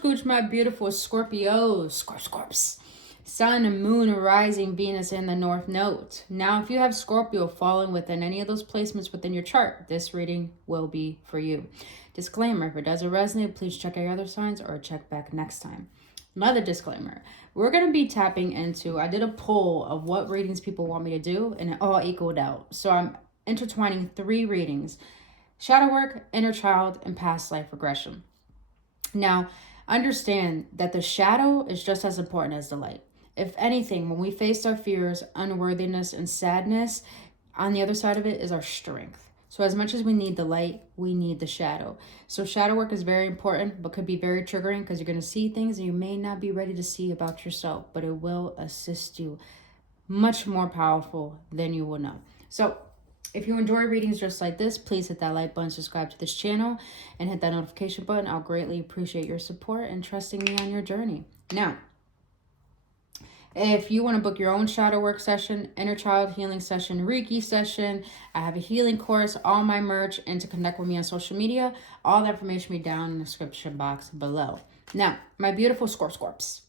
scooch, my beautiful Scorpios. Scorps. Sun, Moon, Rising, Venus in the North Node. Now, if you have Scorpio falling within any of those placements within your chart, this reading will be for you. Disclaimer, if it doesn't resonate, please check your other signs or check back next time. Another disclaimer, we're going to be tapping into, I did a poll of what readings people want me to do, and it all equaled out. So I'm intertwining 3 readings: shadow work, inner child, and past life regression. Now, understand that the shadow is just as important as the light. If anything, when we face our fears, unworthiness, and sadness, on the other side of it is our strength. So as much as we need the light, we need the shadow. So shadow work is very important, but could be very triggering because you're going to see things that you may not be ready to see about yourself, but it will assist you. Much more powerful than you will know. So if you enjoy readings just like this, please hit that like button, subscribe to this channel, and hit that notification button. I'll greatly appreciate your support and trusting me on your journey. Now, if you want to book your own shadow work session, inner child healing session, Reiki session, I have a healing course, all my merch, and to connect with me on social media, all the information will be down in the description box below. Now, my beautiful Scorps.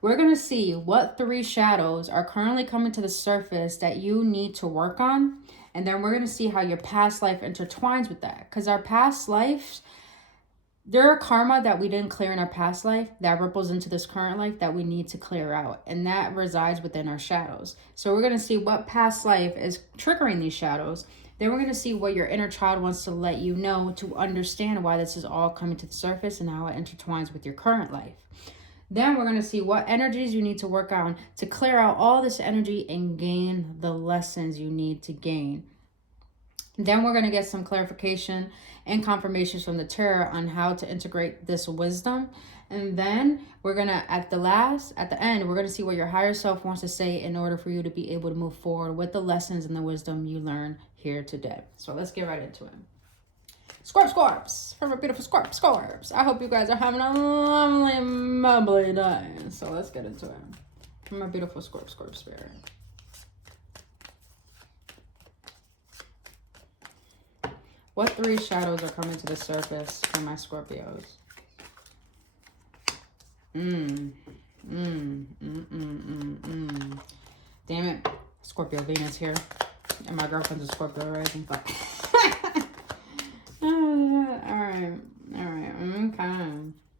We're going to see what 3 shadows are currently coming to the surface that you need to work on. And then we're going to see how your past life intertwines with that. Because our past lives, there are karma that we didn't clear in our past life that ripples into this current life that we need to clear out. And that resides within our shadows. So we're going to see what past life is triggering these shadows. Then we're going to see what your inner child wants to let you know to understand why this is all coming to the surface and how it intertwines with your current life. Then we're going to see what energies you need to work on to clear out all this energy and gain the lessons you need to gain. Then we're going to get some clarification and confirmations from the tarot on how to integrate this wisdom. And then we're going to, at the end, we're going to see what your higher self wants to say in order for you to be able to move forward with the lessons and the wisdom you learn here today. So let's get right into it. Scorps, from a beautiful Scorps. I hope you guys are having a lovely day. So let's get into it. From a beautiful Scorp spirit. What 3 shadows are coming to the surface for my Scorpios? Damn it. Scorpio Venus here. And my girlfriend's a Scorpio rising. Alright. Okay.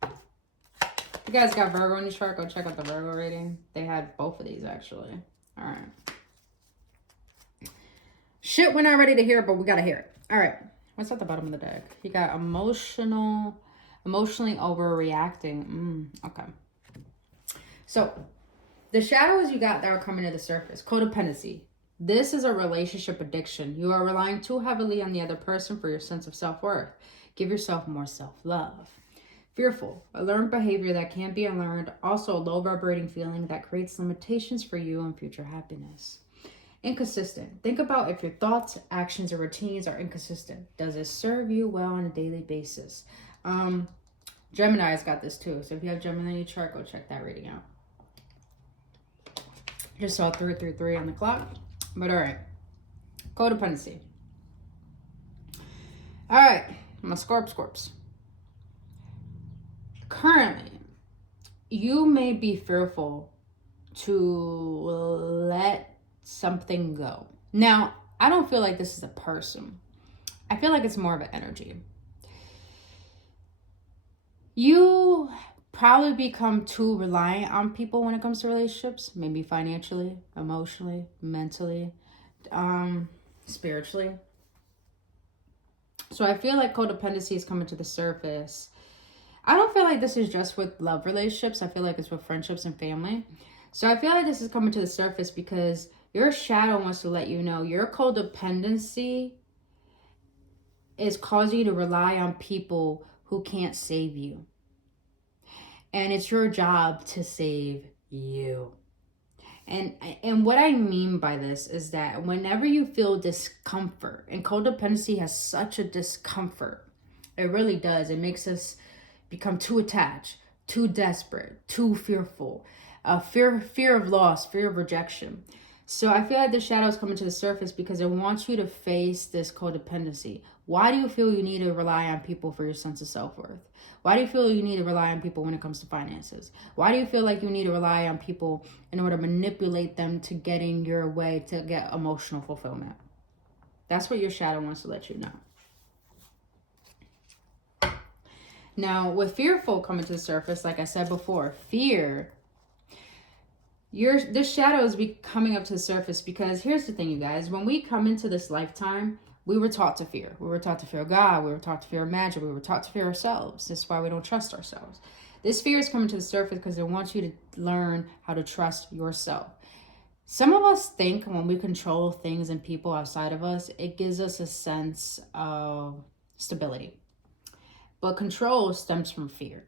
If you guys got Virgo in your chart, go check out the Virgo reading. They had both of these actually. Alright. Shit, we're not ready to hear it, but we gotta hear it. Alright. What's at the bottom of the deck? You got emotionally overreacting. Okay. So, the shadows you got that are coming to the surface. Codependency. This is a relationship addiction. You are relying too heavily on the other person for your sense of self-worth. Give yourself more self-love. Fearful. A learned behavior that can't be unlearned. Also a low vibrating feeling that creates limitations for you and future happiness. Inconsistent. Think about if your thoughts, actions, or routines are inconsistent. Does it serve you well on a daily basis? Gemini's got this too. So if you have Gemini in your chart, go check that reading out. Just saw 333 on the clock. But all right. Codependency. All right. My Scorps. Currently, you may be fearful to let something go. Now, I don't feel like this is a person. I feel like it's more of an energy. You probably become too reliant on people when it comes to relationships, maybe financially, emotionally, mentally, spiritually. So I feel like codependency is coming to the surface. I don't feel like this is just with love relationships. I feel like it's with friendships and family. So I feel like this is coming to the surface because your shadow wants to let you know your codependency is causing you to rely on people who can't save you. And it's your job to save you. And what I mean by this is that whenever you feel discomfort, and codependency has such a discomfort, it really does. It makes us become too attached, too desperate, too fearful, fear of loss, fear of rejection. So I feel like the shadow is coming to the surface because it wants you to face this codependency. Why do you feel you need to rely on people for your sense of self-worth? Why do you feel you need to rely on people when it comes to finances? Why do you feel like you need to rely on people in order to manipulate them to getting your way to get emotional fulfillment? That's what your shadow wants to let you know. Now, with fearful coming to the surface, like I said before, fear, this shadow is coming up to the surface because here's the thing, you guys. When we come into this lifetime, we were taught to fear. We were taught to fear God. We were taught to fear magic. We were taught to fear ourselves. This is why we don't trust ourselves. This fear is coming to the surface because it wants you to learn how to trust yourself. Some of us think when we control things and people outside of us, it gives us a sense of stability. But control stems from fear.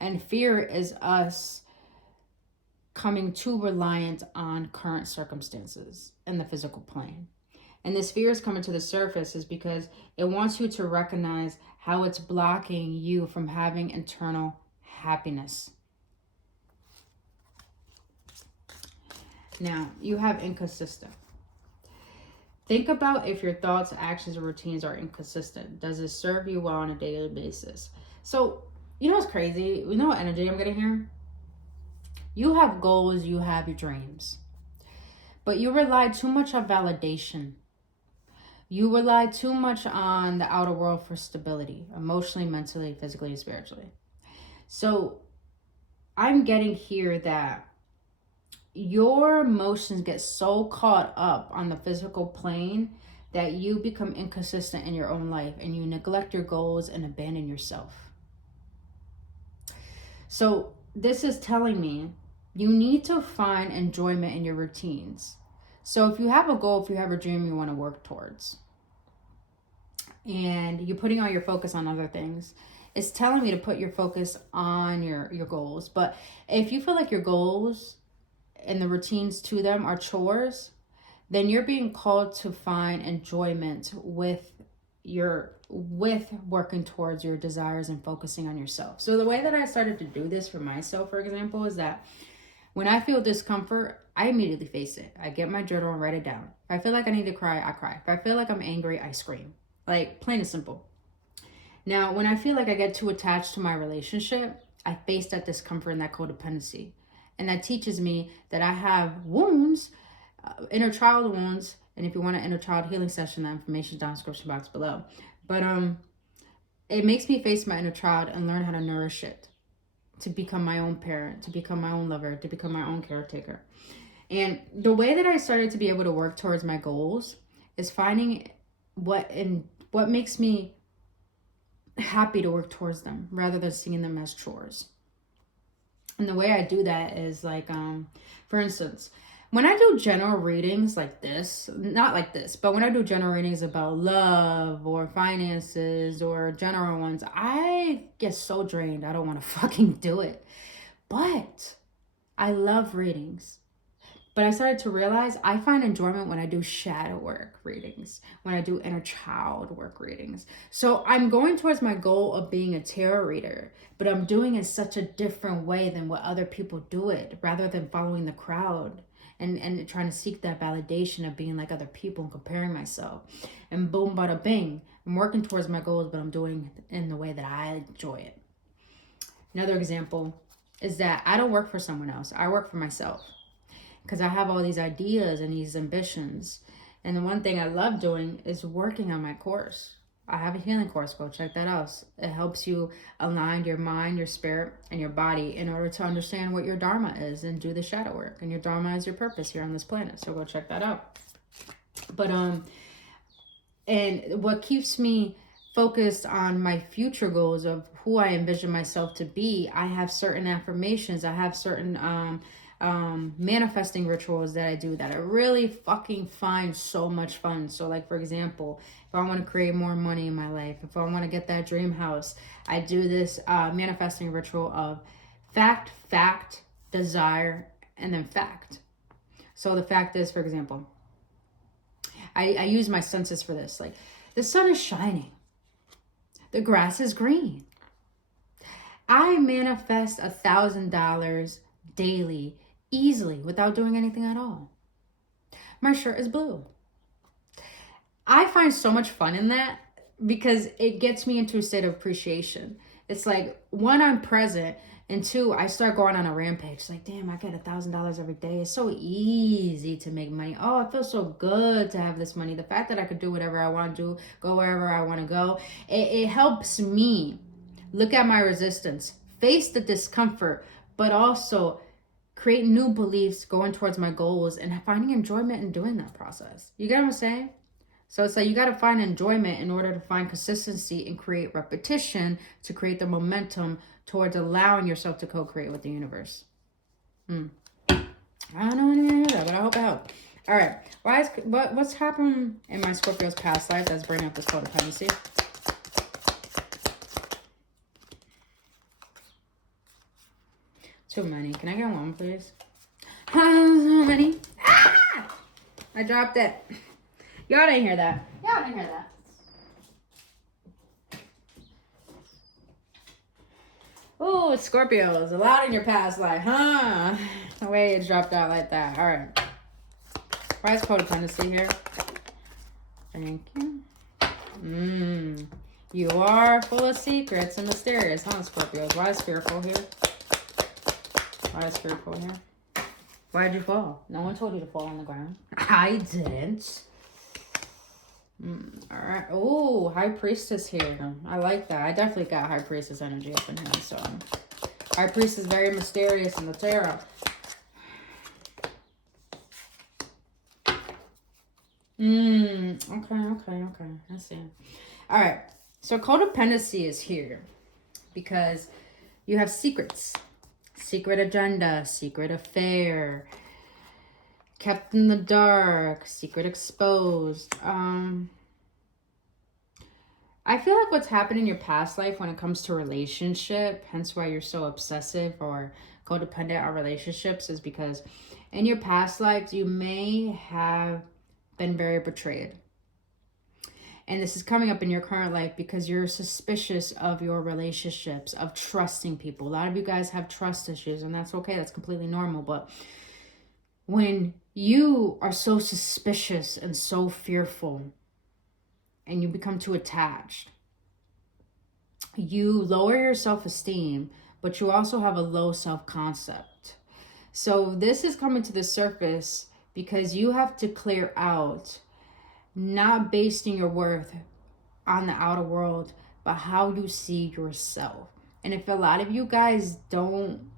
And fear is us coming too reliant on current circumstances in the physical plane. And this fear is coming to the surface is because it wants you to recognize how it's blocking you from having internal happiness. Now, you have inconsistent. Think about if your thoughts, actions, or routines are inconsistent. Does it serve you well on a daily basis? So, you know what's crazy? You know what energy I'm getting here? You have goals, you have your dreams. But you rely too much on validation. You rely too much on the outer world for stability, emotionally, mentally, physically, and spiritually. So, I'm getting here that your emotions get so caught up on the physical plane that you become inconsistent in your own life and you neglect your goals and abandon yourself. So this is telling me you need to find enjoyment in your routines. So if you have a goal, if you have a dream you want to work towards, and you're putting all your focus on other things, it's telling me to put your focus on your goals. But if you feel like your goals and the routines to them are chores, then you're being called to find enjoyment with working towards your desires and focusing on yourself. So the way that I started to do this for myself, for example, is that when I feel discomfort, I immediately face it. I get my journal and write it down. If I feel like I need to cry, I cry. If I feel like I'm angry, I scream. Like, plain and simple. Now, when I feel like I get too attached to my relationship, I face that discomfort and that codependency. And that teaches me that I have wounds, inner child wounds. And if you want an inner child healing session, that information is down in the description box below. But it makes me face my inner child and learn how to nourish it, to become my own parent, to become my own lover, to become my own caretaker. And the way that I started to be able to work towards my goals is finding what makes me happy to work towards them rather than seeing them as chores. And the way I do that is like, for instance, when I do general readings like this, not like this, but when I do general readings about love or finances or general ones, I get so drained. I don't want to fucking do it. But I love readings. But I started to realize I find enjoyment when I do shadow work readings, when I do inner child work readings. So I'm going towards my goal of being a tarot reader, but I'm doing it such a different way than what other people do it, rather than following the crowd and trying to seek that validation of being like other people and comparing myself. And boom, bada bing. I'm working towards my goals, but I'm doing it in the way that I enjoy it. Another example is that I don't work for someone else. I work for myself. Because I have all these ideas and these ambitions. And the one thing I love doing is working on my course. I have a healing course. Go check that out. It helps you align your mind, your spirit, and your body in order to understand what your dharma is and do the shadow work. And your dharma is your purpose here on this planet. So go check that out. But and what keeps me focused on my future goals of who I envision myself to be, I have certain affirmations. I have certain manifesting rituals that I do that I really fucking find so much fun. So like, for example, if I want to create more money in my life, if I want to get that dream house, I do this manifesting ritual of fact, desire, and then fact. So the fact is, for example, I use my senses for this. Like, the sun is shining. The grass is green. I manifest $1,000 daily, easily, without doing anything at all. My shirt is blue. I find so much fun in that because it gets me into a state of appreciation. It's like, one, I'm present, and two, I start going on a rampage. It's like, damn, I get $1,000 every day. It's so easy to make money. Oh, it feels so good to have this money. The fact that I could do whatever I want to do, go wherever I want to go, it helps me look at my resistance, face the discomfort, but also create new beliefs going towards my goals and finding enjoyment in doing that process. You get what I'm saying? So it's like you got to find enjoyment in order to find consistency and create repetition to create the momentum towards allowing yourself to co-create with the universe. I don't know anything about that, but I hope it helped. All right. What's happened in my Scorpio's past life that's bringing up this codependency? Too many. Can I get one, please? So many. Ah! I dropped it. Y'all didn't hear that. Y'all didn't hear that. Oh, Scorpios. A lot in your past life, huh? The way it dropped out like that. All right. Why is codependency here? Thank you. You are full of secrets and mysterious, huh, Scorpios? Why is fearful here? Why is fearful here? Why did you fall? No one told you to fall on the ground. I didn't. All right. Oh, High Priestess here. I like that. I definitely got High Priestess energy up in here. So, High Priestess is very mysterious in the tarot. Okay. I see. All right. So, codependency is here because you have secrets. Secret agenda, secret affair, kept in the dark, secret exposed. I feel like what's happened in your past life when it comes to relationship, hence why you're so obsessive or codependent on relationships, is because in your past lives you may have been very betrayed. And this is coming up in your current life because you're suspicious of your relationships, of trusting people. A lot of you guys have trust issues, and that's okay. That's completely normal. But when you are so suspicious and so fearful and you become too attached, you lower your self-esteem, but you also have a low self-concept. So this is coming to the surface because you have to clear out not basing your worth on the outer world, but how you see yourself. And if a lot of you guys don't,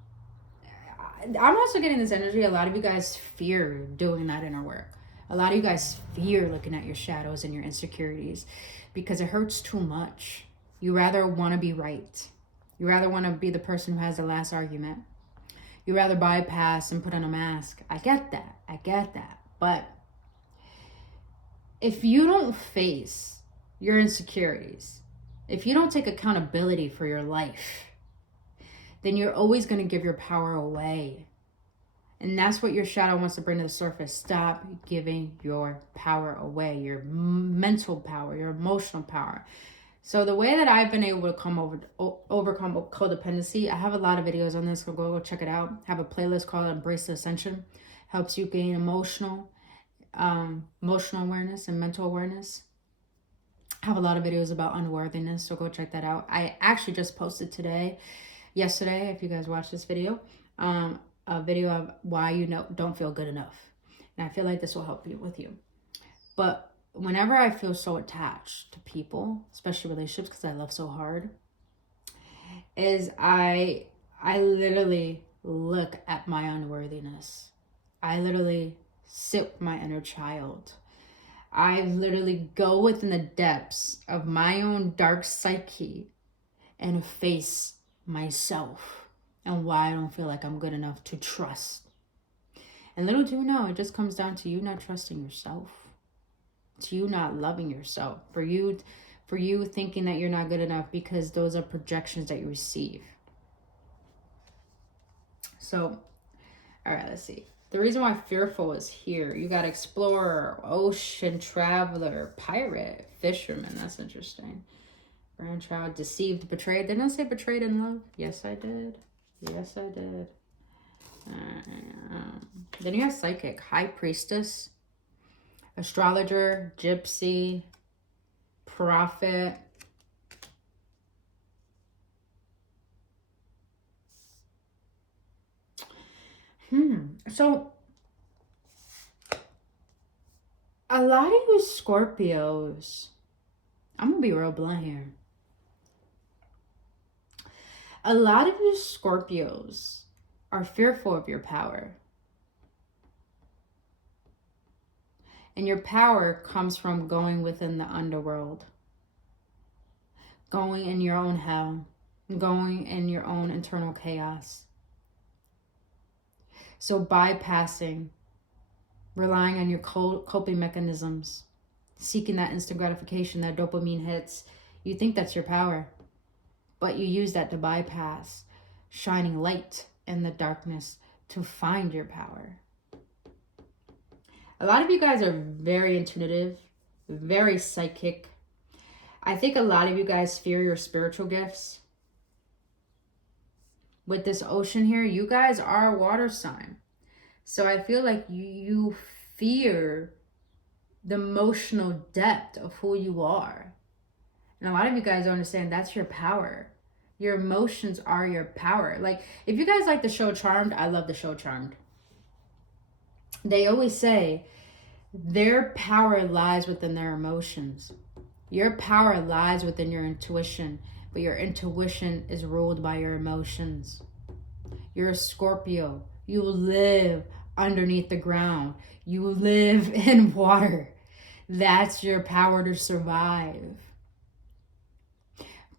I'm also getting this energy, a lot of you guys fear doing that inner work. A lot of you guys fear looking at your shadows and your insecurities because it hurts too much. You rather want to be right. You rather want to be the person who has the last argument. You rather bypass and put on a mask. I get that. But if you don't face your insecurities, if you don't take accountability for your life, then you're always going to give your power away. And that's what your shadow wants to bring to the surface. Stop giving your power away, your mental power, your emotional power. So the way that I've been able to overcome codependency, I have a lot of videos on this. So go check it out. I have a playlist called Embrace the Ascension. Helps you gain emotional awareness and mental awareness. I have a lot of videos about unworthiness, so go check that out. I actually just posted yesterday, if you guys watch this video, a video of why you don't feel good enough. And I feel like this will help you with you. But whenever I feel so attached to people, especially relationships, because I love so hard, is I literally look at my unworthiness. I literally sit with my inner child. I literally go within the depths of my own dark psyche and face myself and why I don't feel like I'm good enough to trust. And little do you know, it just comes down to you not trusting yourself, to you not loving yourself, for you thinking that you're not good enough because those are projections that you receive. So, all right, let's see. The reason why fearful is here. You got explorer, ocean traveler, pirate, fisherman. That's interesting. Grandchild, deceived, betrayed. Didn't I say betrayed in love? Yes, I did. Then you have psychic, high priestess. Astrologer, gypsy, prophet. So a lot of you Scorpios, I'm gonna be real blunt here. A lot of you Scorpios are fearful of your power. And your power comes from going within the underworld, going in your own hell, going in your own internal chaos. So bypassing, relying on your coping mechanisms, seeking that instant gratification, that dopamine hits, you think that's your power, but you use that to bypass shining light in the darkness to find your power. A lot of you guys are very intuitive, very psychic. I think a lot of you guys fear your spiritual gifts. With this ocean here, you guys are a water sign. So I feel like you fear the emotional depth of who you are. And a lot of you guys don't understand that's your power. Your emotions are your power. Like, if you guys like the show Charmed, I love the show Charmed. They always say their power lies within their emotions. Your power lies within your intuition, but your intuition is ruled by your emotions. You're a Scorpio. You live underneath the ground. You live in water. That's your power to survive.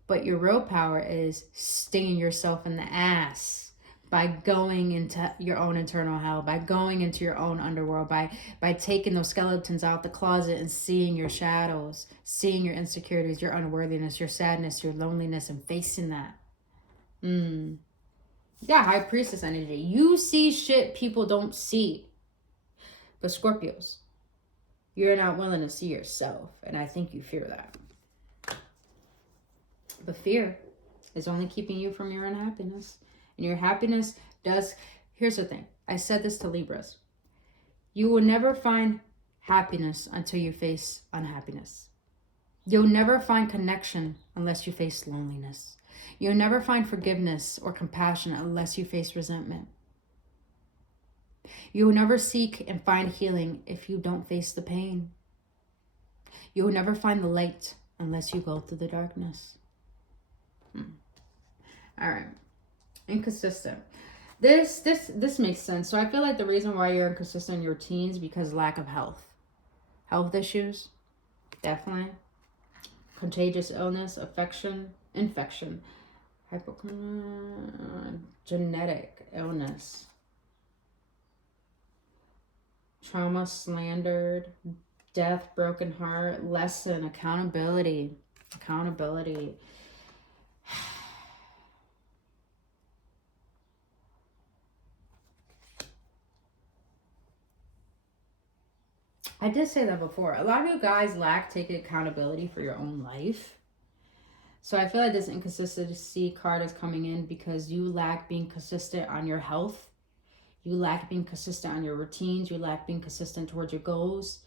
But your real power is stinging yourself in the ass by going into your own internal hell, by going into your own underworld, by taking those skeletons out the closet and seeing your shadows, seeing your insecurities, your unworthiness, your sadness, your loneliness, and facing that. Yeah, High Priestess energy. You see shit people don't see. But Scorpios, you're not willing to see yourself, and I think you fear that. But fear is only keeping you from your unhappiness. And your happiness does... Here's the thing. I said this to Libras. You will never find happiness until you face unhappiness. You'll never find connection unless you face loneliness. You'll never find forgiveness or compassion unless you face resentment. You will never seek and find healing if you don't face the pain. You will never find the light unless you go through the darkness. All right. Inconsistent. This makes sense. So I feel like the reason why you're inconsistent in your teens because lack of health. Health issues. Definitely. Contagious illness, infection. Genetic illness. Trauma, slandered, death, broken heart, lesson, accountability. I did say that before. A lot of you guys lack taking accountability for your own life. So I feel like this inconsistency card is coming in because you lack being consistent on your health. You lack being consistent on your routines. You lack being consistent towards your goals.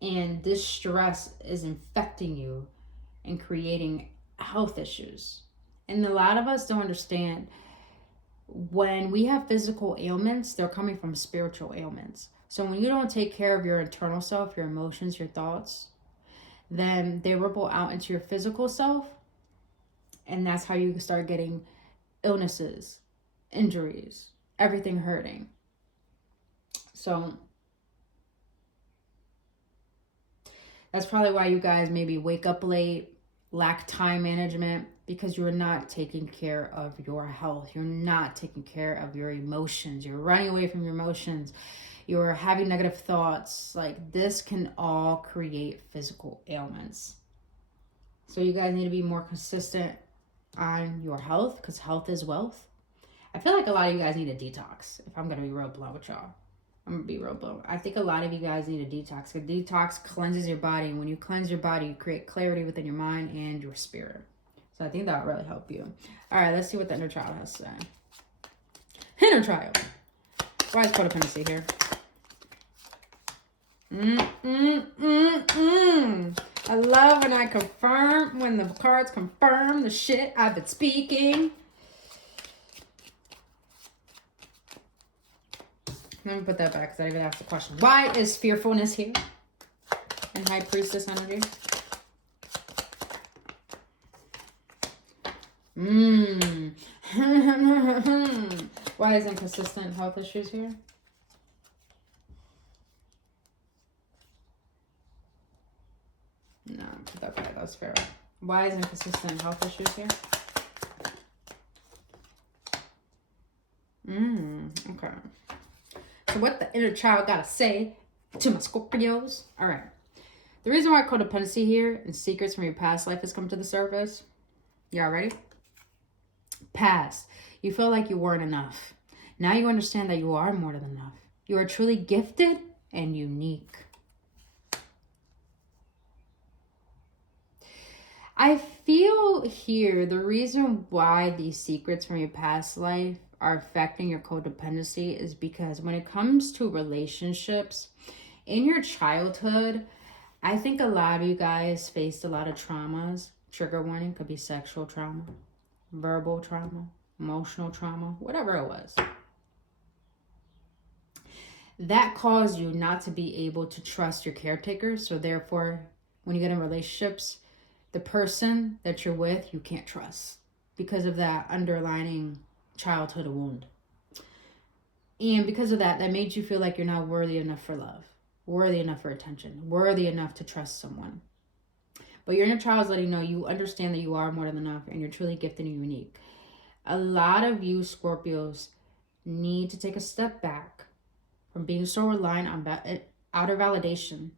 And this stress is infecting you and creating health issues. And a lot of us don't understand when we have physical ailments, they're coming from spiritual ailments. So when you don't take care of your internal self, your emotions, your thoughts, then they ripple out into your physical self. And that's how you start getting illnesses, injuries, everything hurting. So that's probably why you guys maybe wake up late, lack time management, because you're not taking care of your health. You're not taking care of your emotions. You're running away from your emotions. You're having negative thoughts. Like, this can all create physical ailments. So you guys need to be more consistent on your health, because health is wealth. I feel like a lot of you guys need a detox, if I'm going to be real blunt with y'all. I'm going to be real blunt. I think a lot of you guys need a detox. A detox cleanses your body. And when you cleanse your body, you create clarity within your mind and your spirit. So I think that will really help you. All right, let's see what the inner child has to say. Inner child. Why is codependency here? I love when I confirm, when the cards confirm the shit I've been speaking. Let me put that back because I didn't ask the question. Why is fearfulness here in High Priestess energy? Why is inconsistent health issues here? No, put that back. That's fair. Why is inconsistent health issues here? Okay. So what the inner child gotta say to my Scorpios? All right. The reason why codependency here and secrets from your past life has come to the surface. Y'all ready? Past. You feel like you weren't enough. Now you understand that you are more than enough. You are truly gifted and unique. I feel here the reason why these secrets from your past life are affecting your codependency is because when it comes to relationships, in your childhood, I think a lot of you guys faced a lot of traumas. Trigger warning, could be sexual trauma, verbal trauma, emotional trauma, whatever it was. That caused you not to be able to trust your caretaker. So therefore, when you get in relationships, the person that you're with, you can't trust because of that underlining childhood wound. And because of that, that made you feel like you're not worthy enough for love, worthy enough for attention, worthy enough to trust someone. But your inner child is letting you know you understand that you are more than enough and you're truly gifted and unique. A lot of you Scorpios need to take a step back from being so reliant on outer validation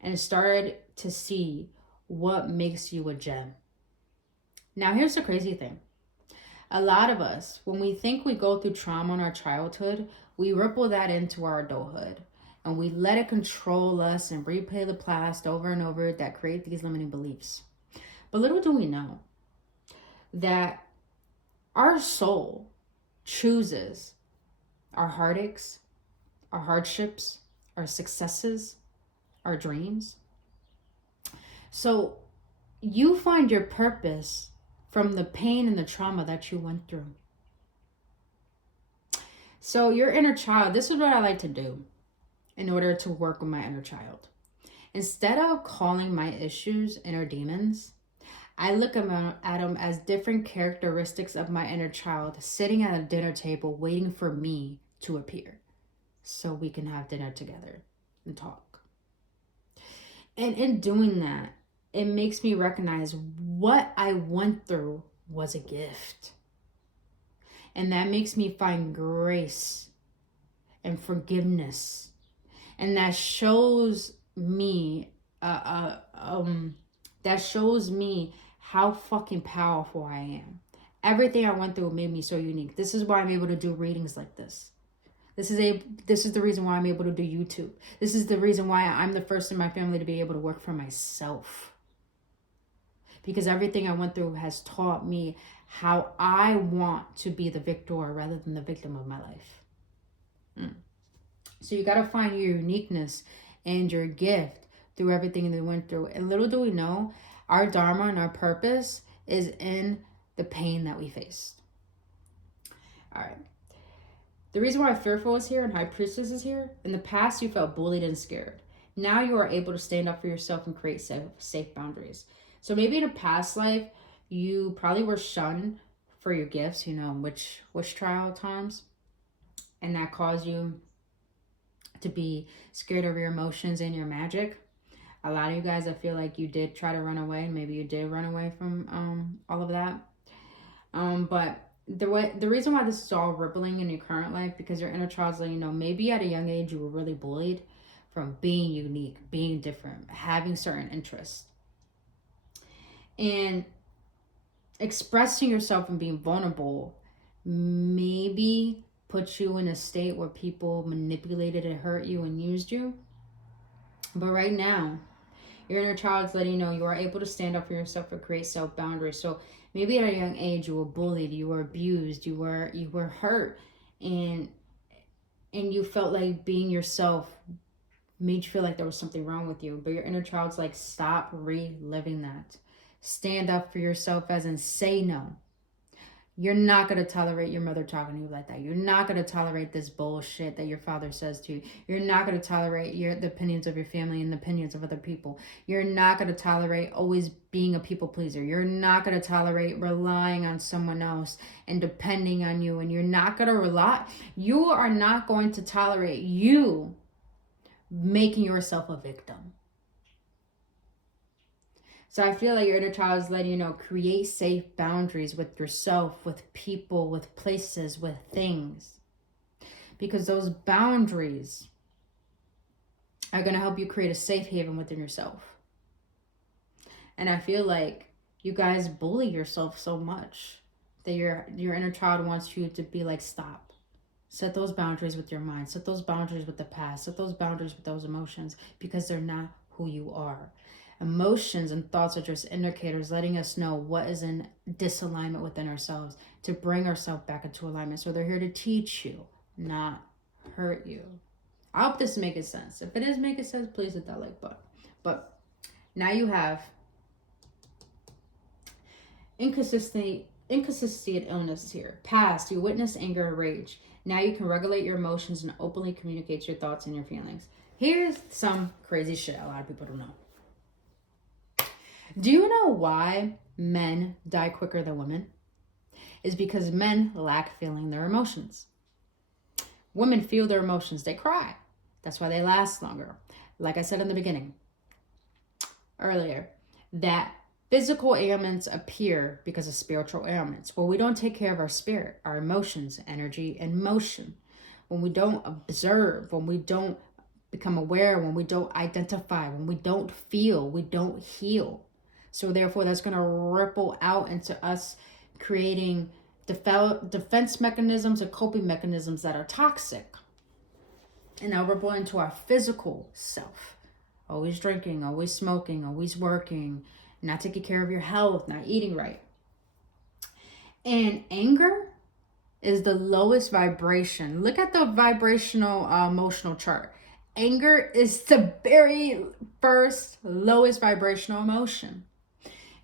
and started to see what makes you a gem. Now, here's the crazy thing. A lot of us, when we think we go through trauma in our childhood, we ripple that into our adulthood. And we let it control us and replay the past over and over that create these limiting beliefs. But little do we know that our soul chooses our heartaches, our hardships, our successes, our dreams. So you find your purpose from the pain and the trauma that you went through. So your inner child, this is what I like to do in order to work with my inner child. Instead of calling my issues inner demons, I look at them as different characteristics of my inner child sitting at a dinner table waiting for me to appear so we can have dinner together and talk. And in doing that, it makes me recognize what I went through was a gift. And that makes me find grace and forgiveness. And that shows me how fucking powerful I am. Everything I went through made me so unique. This is why I'm able to do readings like this. This is the reason why I'm able to do YouTube. This is the reason why I'm the first in my family to be able to work for myself. Because everything I went through has taught me how I want to be the victor rather than the victim of my life. So you got to find your uniqueness and your gift through everything that we went through. And little do we know, our dharma and our purpose is in the pain that we faced. All right. The reason why Fearful is here and High Priestess is here, in the past you felt bullied and scared. Now you are able to stand up for yourself and create safe boundaries. So maybe in a past life, you probably were shunned for your gifts, witch trial times. And that caused you to be scared of your emotions and your magic. A lot of you guys, I feel like you did try to run away. Maybe you did run away from all of that. But the reason why this is all rippling in your current life, because your inner child's letting you know, maybe at a young age you were really bullied from being unique, being different, having certain interests. And expressing yourself and being vulnerable maybe put you in a state where people manipulated and hurt you and used you. But right now, your inner child's letting you know you are able to stand up for yourself and create self-boundaries. So maybe at a young age you were bullied, you were abused, you were hurt, and you felt like being yourself made you feel like there was something wrong with you. But your inner child's like, stop reliving that. Stand up for yourself, as in say no. You're not going to tolerate your mother talking to you like that. You're not going to tolerate this bullshit that your father says to you. You're not going to tolerate the opinions of your family and the opinions of other people. You're not going to tolerate always being a people pleaser. You're not going to tolerate relying on someone else and depending on you. And you're not going to you are not going to tolerate you making yourself a victim. So I feel like your inner child is letting you know, create safe boundaries with yourself, with people, with places, with things. Because those boundaries are going to help you create a safe haven within yourself. And I feel like you guys bully yourself so much that your inner child wants you to be like, stop. Set those boundaries with your mind. Set those boundaries with the past. Set those boundaries with those emotions, because they're not who you are. Emotions and thoughts are just indicators letting us know what is in disalignment within ourselves, to bring ourselves back into alignment. So they're here to teach you, not hurt you. I hope this is making sense. If it is making sense, please hit that like button. But now you have inconsistency and illness here. Past, you witness anger and rage. Now you can regulate your emotions and openly communicate your thoughts and your feelings. Here's some crazy shit a lot of people don't know. Do you know why men die quicker than women? It's because men lack feeling their emotions. Women feel their emotions. They cry. That's why they last longer. Like I said in the beginning, earlier, that physical ailments appear because of spiritual ailments. Well, we don't take care of our spirit, our emotions, energy, and motion. When we don't observe, when we don't become aware, when we don't identify, when we don't feel, we don't heal. So therefore, that's going to ripple out into us creating defense mechanisms and coping mechanisms that are toxic. And now ripple into our physical self. Always drinking, always smoking, always working, not taking care of your health, not eating right. And anger is the lowest vibration. Look at the vibrational emotional chart. Anger is the very first lowest vibrational emotion.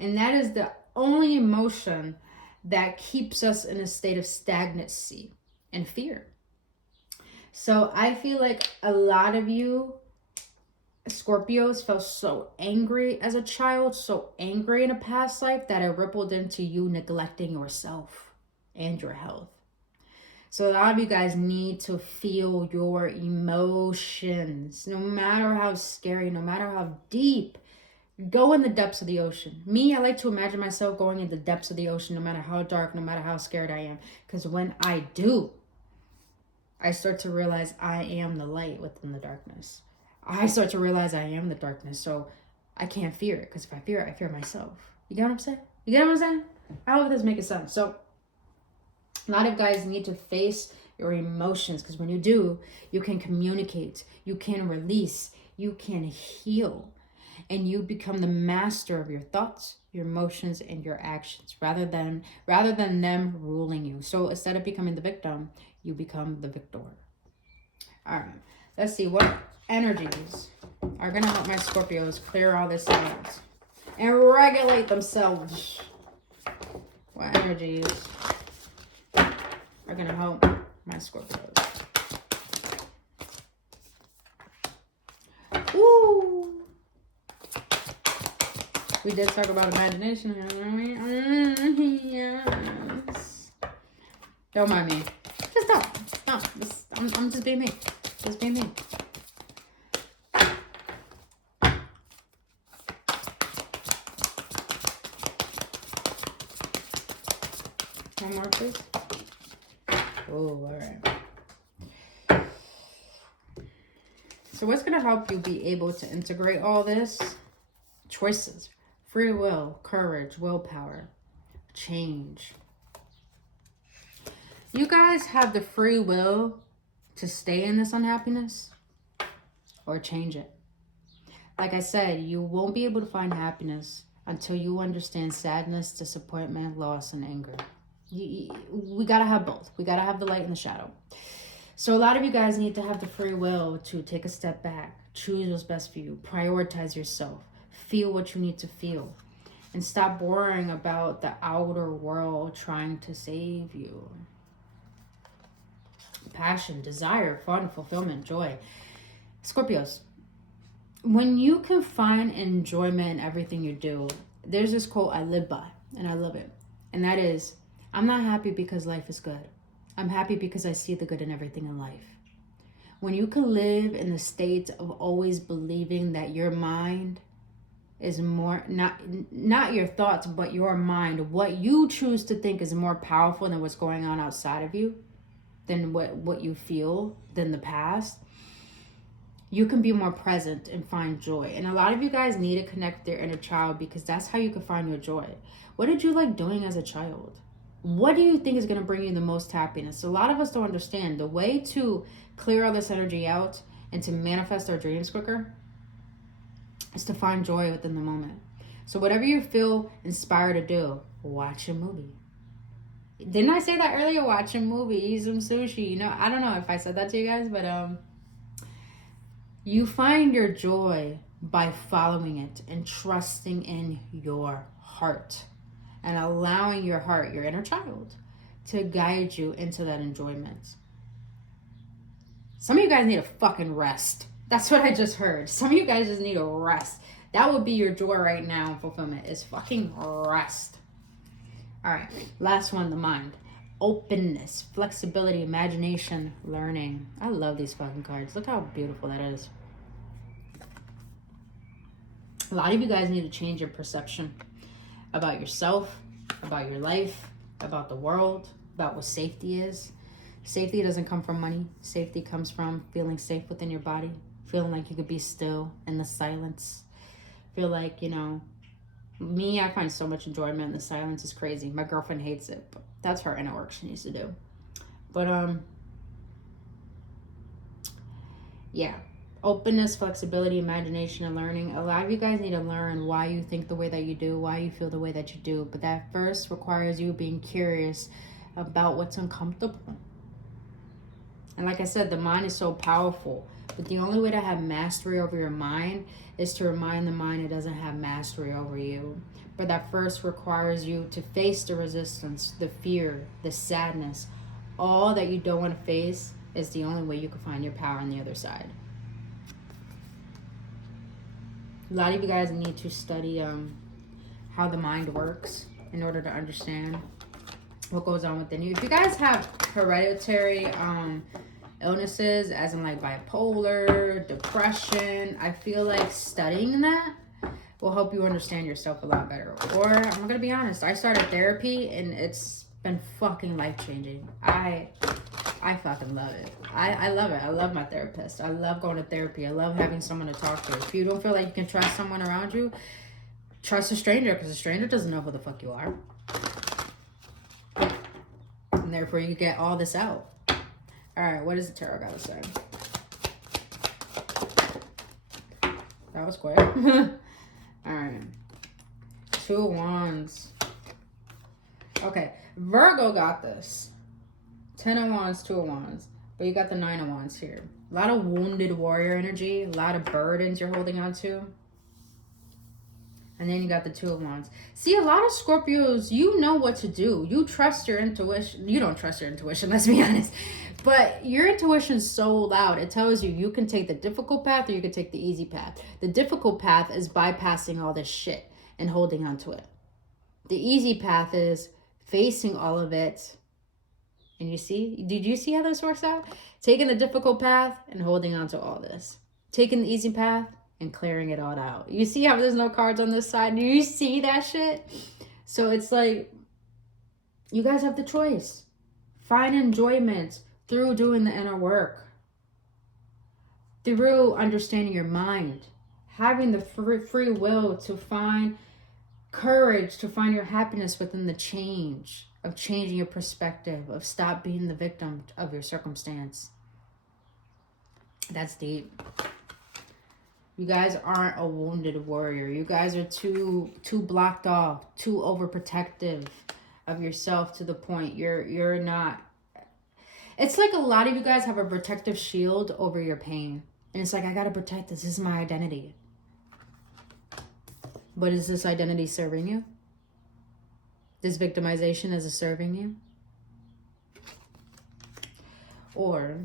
And that is the only emotion that keeps us in a state of stagnancy and fear. So I feel like a lot of you Scorpios felt so angry as a child, so angry in a past life, that it rippled into you neglecting yourself and your health. So a lot of you guys need to feel your emotions, no matter how scary, no matter how deep. Go in the depths of the ocean. Me, I like to imagine myself going in the depths of the ocean, no matter how dark, no matter how scared I am. Because when I do, I start to realize I am the light within the darkness. I start to realize I am the darkness. So I can't fear it. Because if I fear it, I fear myself. You get what I'm saying? You get what I'm saying? I hope this makes sense. So a lot of guys need to face your emotions. Because when you do, you can communicate. You can release. You can heal. And you become the master of your thoughts, your emotions, and your actions, rather than them ruling you. So instead of becoming the victim, you become the victor. All right, let's see what energies are going to help my Scorpios clear all this out and regulate themselves. What energies are going to help my Scorpios? Ooh. We did talk about imagination. Yes. Don't mind me. Just don't. I'm just being me. Just being me. One more, please. Oh, all right. So what's going to help you be able to integrate all this? Choices. Free will, courage, willpower, change. You guys have the free will to stay in this unhappiness or change it. Like I said, you won't be able to find happiness until you understand sadness, disappointment, loss, and anger. We got to have both. We got to have the light and the shadow. So a lot of you guys need to have the free will to take a step back, Choose what's best for you. Prioritize yourself. Feel what you need to feel. And stop worrying about the outer world trying to save you. Passion, desire, fun, fulfillment, joy. Scorpios, when you can find enjoyment in everything you do, there's this quote I live by, and I love it. And that is, I'm not happy because life is good. I'm happy because I see the good in everything in life. When you can live in the state of always believing that your mind is more, not your thoughts, but your mind, what you choose to think is more powerful than what's going on outside of you, than what you feel, than the past, you can be more present and find joy. And a lot of you guys need to connect with your inner child, because that's how you can find your joy. What did you like doing as a child? What do you think is going to bring you the most happiness? A lot of us don't understand. The way to clear all this energy out and to manifest our dreams quicker is to find joy within the moment. So whatever you feel inspired to do, watch a movie. Didn't I say that earlier? Watch a movie, eat some sushi. You know, I don't know if I said that to you guys, but you find your joy by following it and trusting in your heart and allowing your heart, your inner child, to guide you into that enjoyment. Some of you guys need a fucking rest. That's what I just heard. Some of you guys just need a rest. That would be your joy right now in fulfillment, is fucking rest. All right, last one, the mind. Openness, flexibility, imagination, learning. I love these fucking cards. Look how beautiful that is. A lot of you guys need to change your perception about yourself, about your life, about the world, about what safety is. Safety doesn't come from money. Safety comes from feeling safe within your body, feeling like you could be still in the silence. Feel like, you know, me, I find so much enjoyment in the silence. Is crazy. My girlfriend hates it, but that's her inner work she needs to do. But yeah, openness, flexibility, imagination, and learning. A lot of you guys need to learn why you think the way that you do, why you feel the way that you do. But that first requires you being curious about what's uncomfortable. And like I said, the mind is so powerful. But the only way to have mastery over your mind is to remind the mind it doesn't have mastery over you. But that first requires you to face the resistance, the fear, the sadness. All that you don't want to face is the only way you can find your power on the other side. A lot of you guys need to study how the mind works in order to understand what goes on within you. If you guys have hereditary illnesses, as in like bipolar, depression, I feel like studying that will help you understand yourself a lot better. Or I'm gonna be honest, I started therapy and it's been fucking life-changing. I fucking love it. I love it. I love my therapist. I love going to therapy. I love having someone to talk to. If you don't feel like you can trust someone around you, trust a stranger, because a stranger doesn't know who the fuck you are. And therefore you get all this out. All right, what does the tarot gotta say? That was quick. All right. 2 of Wands. Okay, Virgo got this. 10 of Wands, 2 of Wands. But you got the 9 of Wands here. A lot of wounded warrior energy. A lot of burdens you're holding on to. And then you got the 2 of Wands. See, a lot of Scorpios, you know what to do. You trust your intuition. You don't trust your intuition, let's be honest. But your intuition's so loud. It tells you you can take the difficult path or you can take the easy path. The difficult path is bypassing all this shit and holding on to it. The easy path is facing all of it. And you see? Did you see how this works out? Taking the difficult path and holding on to all this. Taking the easy path and clearing it all out. You see how there's no cards on this side? Do you see that shit? So it's like, you guys have the choice. Find enjoyment through doing the inner work. Through understanding your mind. Having the free will to find courage, to find your happiness within the change. Of changing your perspective. Of stop being the victim of your circumstance. That's deep. You guys aren't a wounded warrior. You guys are too blocked off, too overprotective of yourself to the point you're not. It's like a lot of you guys have a protective shield over your pain. And it's like, I got to protect this. This is my identity. But is this identity serving you? This victimization, is it serving you? Or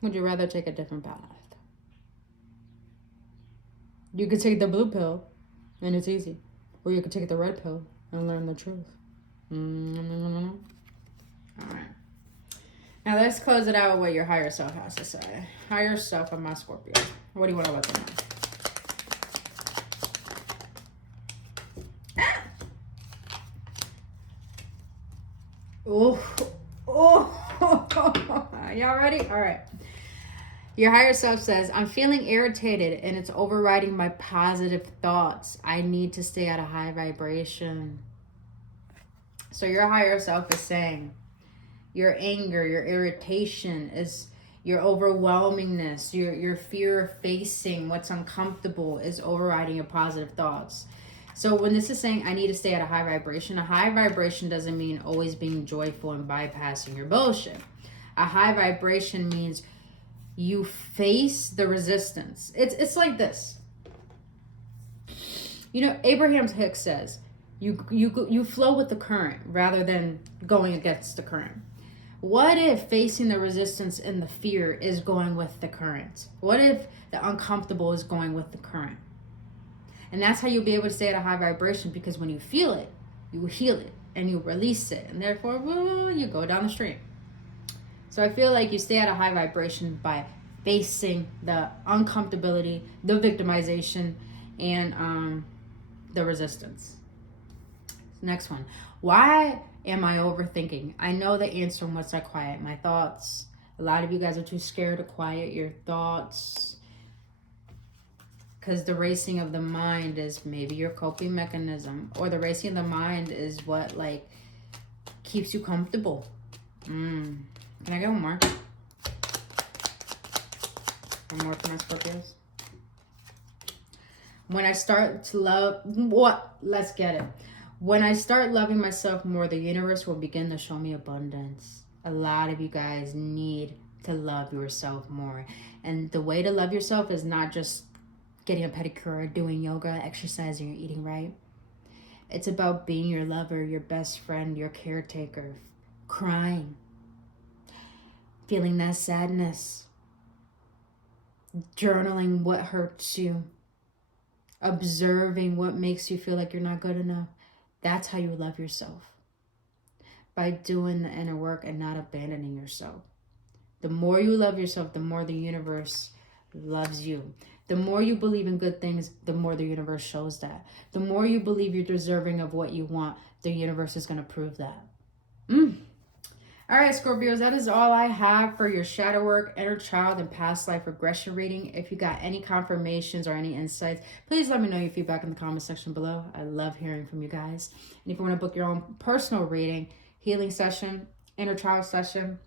would you rather take a different path? You could take the blue pill and it's easy. Or you could take the red pill and learn the truth. All right. Now let's close it out with what your higher self has to say. Higher self of my Scorpio. What do you want to let them know? Y'all ready? All right. Your higher self says, I'm feeling irritated and it's overriding my positive thoughts. I need to stay at a high vibration. So your higher self is saying your anger, your irritation, is your overwhelmingness, your fear of facing what's uncomfortable is overriding your positive thoughts. So when this is saying I need to stay at a high vibration doesn't mean always being joyful and bypassing your bullshit. A high vibration means you face the resistance. It's like this. You know, Abraham Hicks says, you flow with the current rather than going against the current. What if facing the resistance and the fear is going with the current? What if the uncomfortable is going with the current? And that's how you'll be able to stay at a high vibration, because when you feel it, you heal it and you release it. And therefore, you go down the stream. So I feel like you stay at a high vibration by facing the uncomfortability, the victimization, and the resistance. Next one. Why am I overthinking? I know the answer once I quiet my thoughts. A lot of you guys are too scared to quiet your thoughts, because the racing of the mind is maybe your coping mechanism, or the racing of the mind is what like keeps you comfortable. Can I get one more? One more for my Scorpios. When I start to love, what? Let's get it. When I start loving myself more, the universe will begin to show me abundance. A lot of you guys need to love yourself more. And the way to love yourself is not just getting a pedicure, doing yoga, exercising, or eating right. It's about being your lover, your best friend, your caretaker, crying, feeling that sadness, journaling what hurts you, observing what makes you feel like you're not good enough. That's how you love yourself. By doing the inner work and not abandoning yourself. The more you love yourself, the more the universe loves you. The more you believe in good things, the more the universe shows that. The more you believe you're deserving of what you want, the universe is going to prove that. All right, Scorpios, that is all I have for your shadow work, inner child, and past life regression reading. If you got any confirmations or any insights, please let me know your feedback in the comment section below. I love hearing from you guys. And if you want to book your own personal reading, healing session, inner child session,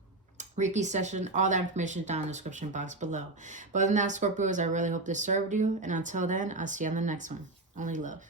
Reiki session, all that information down in the description box below. But other than that, Scorpios, I really hope this served you. And until then, I'll see you on the next one. Only love.